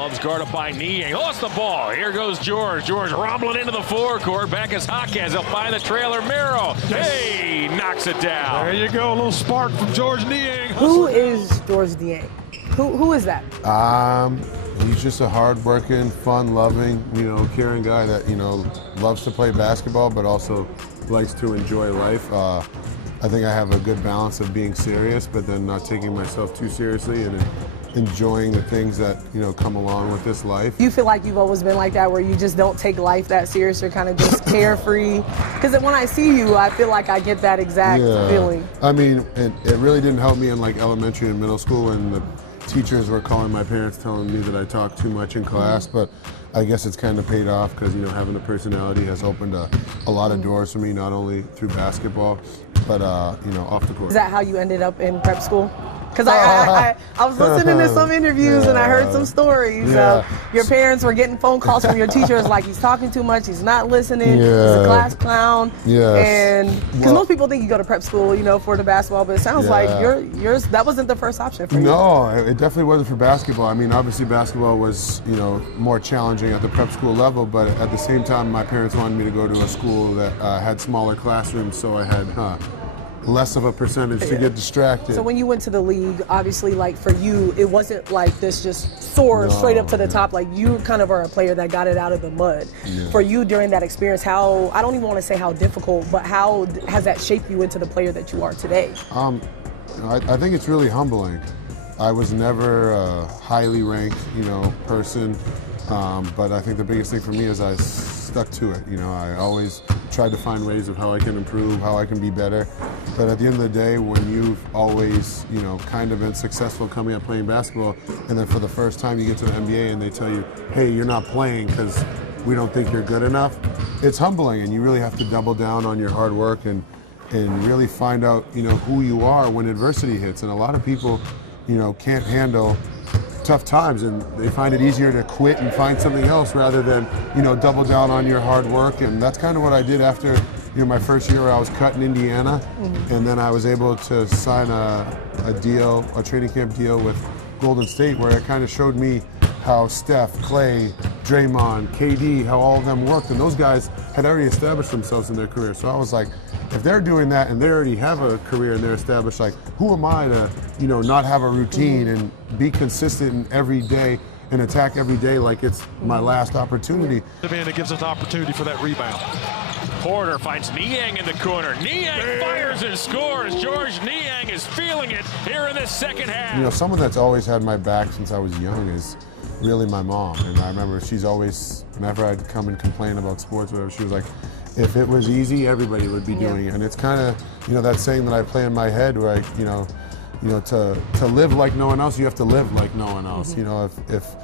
Loves guarded by Niang. Lost the ball. Here goes George. George rumbling into the forecourt. Back is Jaquez. He'll find the trailer. Miro. Hey, knocks it down. There you go. A little spark from George Niang. Who is George Niang? Who is that? He's just a hard-working, fun-loving, caring guy that, loves to play basketball, but also likes to enjoy life. I think I have a good balance of being serious, but then not taking myself too seriously and enjoying the things that, come along with this life. You feel like you've always been like that, where you just don't take life that serious, you're kind of just carefree? Because when I see you, I feel like I get that exact feeling. I mean, it really didn't help me in like elementary and middle school when the teachers were calling my parents, telling me that I talked too much in class, but I guess it's kind of paid off because, having a personality has opened a lot of doors for me, not only through basketball, but, off the court. Is that how you ended up in prep school? Because I was listening to some interviews and I heard some stories of your parents were getting phone calls from your teachers like, he's talking too much, he's not listening, he's a class clown. And because most people think you go to prep school, for the basketball, but it sounds like yours that wasn't the first option for you. No, it definitely wasn't for basketball. I mean, obviously basketball was, more challenging at the prep school level, but at the same time, my parents wanted me to go to a school that had smaller classrooms, so I had less of a percentage to get distracted. So when you went to the league, obviously, like for you, it wasn't like this just soar straight up to the top. Like you kind of are a player that got it out of the mud. For you during that experience, how, I don't even want to say how difficult, but how has that shaped you into the player that you are today? I think it's really humbling. I was never a highly ranked, person, but I think the biggest thing for me is I stuck to it. I always tried to find ways of how I can improve, how I can be better. But at the end of the day, when you've always, kind of been successful coming up playing basketball, and then for the first time you get to the NBA and they tell you, hey, you're not playing because we don't think you're good enough, it's humbling, and you really have to double down on your hard work and really find out, who you are when adversity hits. And a lot of people, can't handle tough times, and they find it easier to quit and find something else rather than, double down on your hard work. And that's kind of what I did after, my first year where I was cut in Indiana, and then I was able to sign a training camp deal with Golden State, where it kind of showed me how Steph, Clay, Draymond, KD, how all of them worked, and those guys had already established themselves in their career. So I was like, if they're doing that and they already have a career and they're established, like, who am I to, not have a routine and be consistent in every day and attack every day like it's my last opportunity. It gives us an opportunity for that rebound. Porter finds Niang in the corner. Niang fires and scores. George Niang is feeling it here in the second half. Someone that's always had my back since I was young is really my mom. And I remember she's always, whenever I'd come and complain about sports or whatever, she was like, if it was easy, everybody would be doing it. And it's kind of, that saying that I play in my head where to live like no one else, you have to live like no one else. If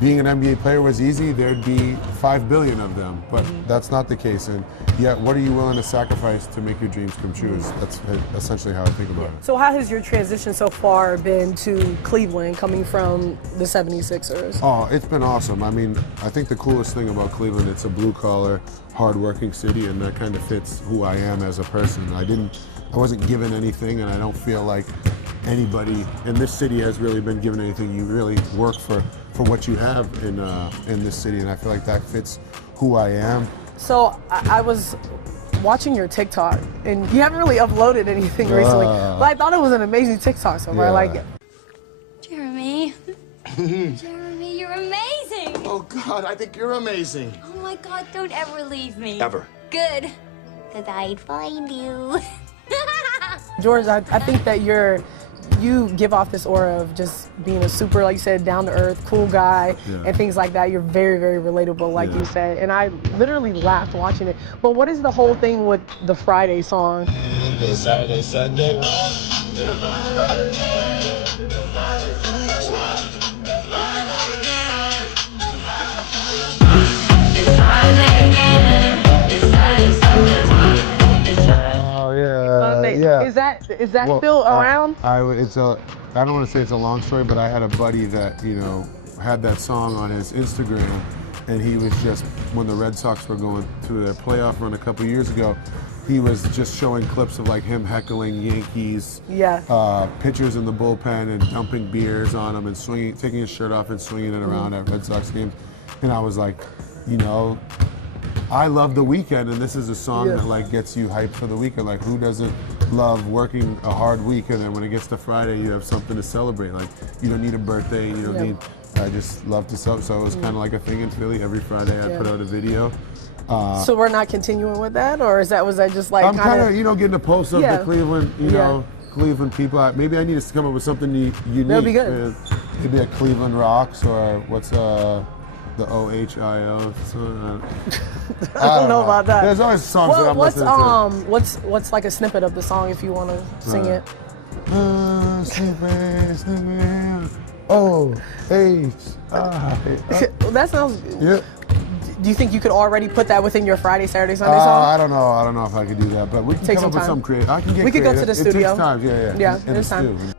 being an NBA player was easy, there'd be 5 billion of them, but that's not the case. And yet, what are you willing to sacrifice to make your dreams come true? That's essentially how I think about it. So how has your transition so far been to Cleveland, coming from the 76ers? Oh, it's been awesome. I mean, I think the coolest thing about Cleveland, it's a blue-collar, hard-working city, and that kind of fits who I am as a person. I wasn't given anything, and I don't feel like anybody in this city has really been given anything. You really work for what you have in this city, and I feel like that fits who I am. So I was watching your TikTok, and you haven't really uploaded anything recently, but I thought it was an amazing TikTok so far. Like, Jeremy, Jeremy, you're amazing. Oh God, I think you're amazing. Oh my God, don't ever leave me. Ever. Good, because I'd find you. George, I think that you give off this aura of just being a super, like you said, down-to-earth, cool guy, and things like that. You're very, very relatable, like you said, and I literally laughed watching it. But what is the whole thing with the Friday song? Saturday, Sunday. Is that still around? I don't want to say it's a long story, but I had a buddy that had that song on his Instagram, and he was just, when the Red Sox were going through their playoff run a couple years ago, he was just showing clips of like him heckling Yankees pitchers in the bullpen and dumping beers on them and swinging, taking his shirt off and swinging it around at Red Sox games. And I was like, you know, I love The Weeknd, and this is a song that like gets you hyped for the weekend. Like, who doesn't love working a hard week, and then when it gets to Friday, you have something to celebrate. Like, you don't need a birthday, you don't need. I just love to celebrate. So it was kind of like a thing in Philly. Every Friday, I put out a video. So we're not continuing with that, or was that just like I'm kind of getting a post of the Cleveland, know, Cleveland people. Maybe I need to come up with something unique. That'd be good. Maybe a Cleveland Rocks or what's the OHIO. I don't know about that. There's always songs that I'm listening to. What's like a snippet of the song if you want to sing it? Sleeping. Oh, that sounds. Yeah. Do you think you could already put that within your Friday, Saturday, Sunday song? I don't know. I don't know if I could do that, but we can come up with some creative. I can get We could creative. go to the studio. It takes time. Yeah. It's time.